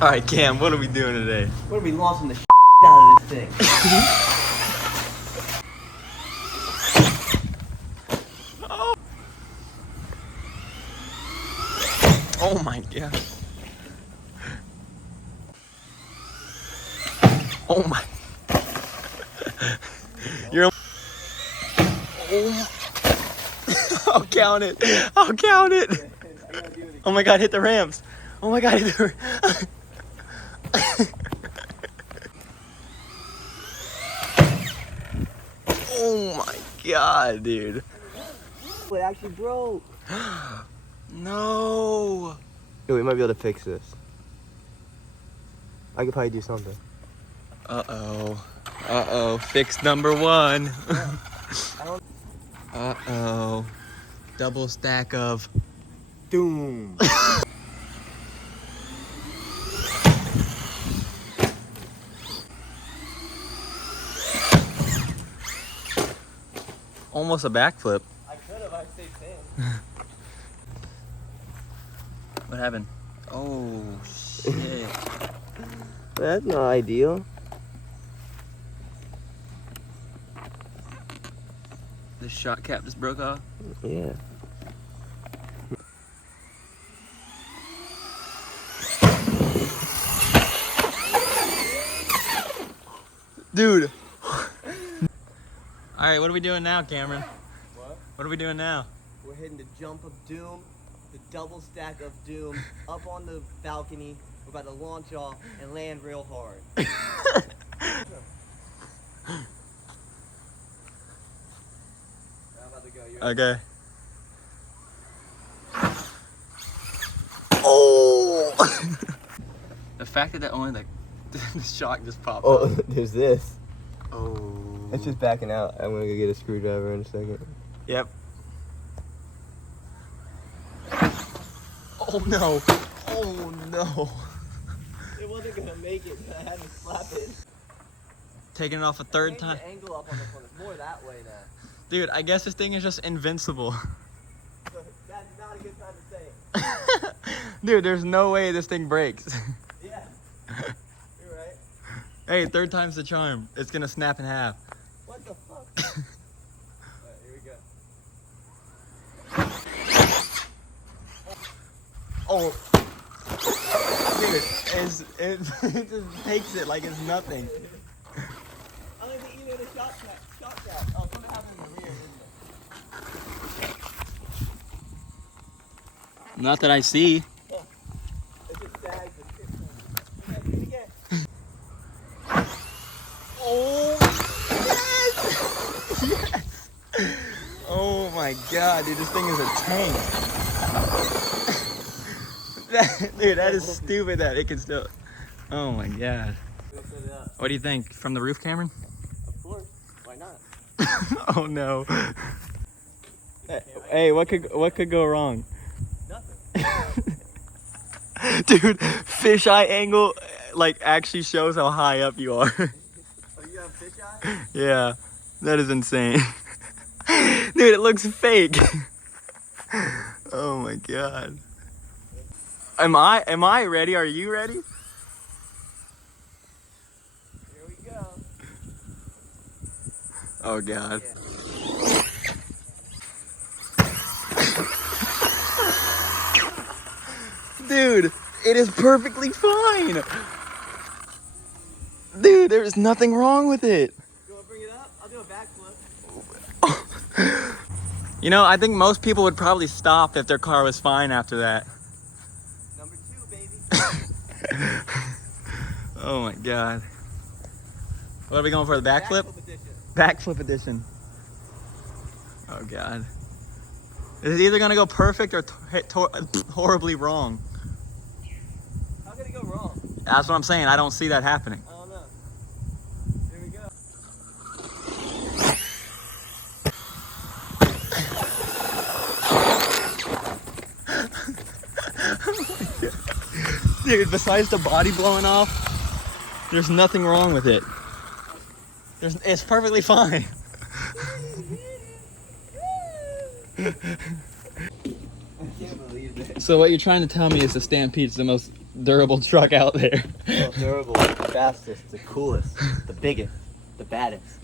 Alright, Cam, what are we doing today? We're gonna be launching the out of this thing. Oh my god. Oh my. You're. Oh. I'll count it. I'll count it. Oh my god, hit the ramps. Oh my god, hit the. Oh my god, dude. It actually broke. No. Yo, we might be able to fix this. I could probably do something. Uh-oh. Uh-oh. Fix number one. Uh-oh. Double stack of doom. almost a backflip. I could have, I stayed sane. What happened? Oh, shit. That's not ideal. The shot cap just broke off? Yeah. Dude. Alright, what are we doing now, Cameron? What? What are we doing now? We're hitting the jump of doom, the double stack of doom, up on the balcony. We're about to launch off and land real hard. I'm about to go. You ready? Okay. Oh! The fact that only like the shock just popped Oh, up. there's this. Oh. It's just backing out. I'm gonna go get a screwdriver in a second. Yep. Oh no. Oh no. It wasn't gonna make it, but I had to slap it. Taking it off a third time. The angle up on this one. It's more that way now. Dude, I guess this thing is just invincible. So that's not a good time to say it. Dude, there's no way this thing breaks. Yeah. You're right. Hey, third time's the charm. It's gonna snap in half. What the fuck? Alright, here we go. Oh. Dude, it just takes it like it's nothing. I don't think you know the shot track. Oh, something happened in the rear, didn't it? Not that I see. It just sags and kicks on. Okay, do it again. Oh, yes! Yes! Oh my god, dude, this thing is a tank. Dude, that is stupid that it can still... Oh my god. We'll set it up. What do you think? From the roof, Cameron? Of course. Why not? Oh no. Hey, what could go wrong? Nothing. Dude, fisheye angle like actually shows how high up you are. Oh, you have fisheye? Yeah, that is insane. Dude, it looks fake. Oh my god. Am I ready? Are you ready? Here we go. Oh god. Yeah. Dude, it is perfectly fine. Dude, there is nothing wrong with it. You want to bring it up? I'll do a backflip. You know, I think most people would probably stop if their car was fine after that. Number 2, baby. Oh my god. What are we going for, the backflip? Backflip edition. Backflip edition. Oh god. Is it either gonna go perfect or horribly wrong? How can it go wrong? That's what I'm saying. I don't see that happening. I don't know. Here we go. Dude, besides the body blowing off, there's nothing wrong with it. It's perfectly fine. I can't believe it. So what you're trying to tell me is the Stampede is the most durable truck out there. The most durable, the fastest, the coolest, the biggest, the baddest.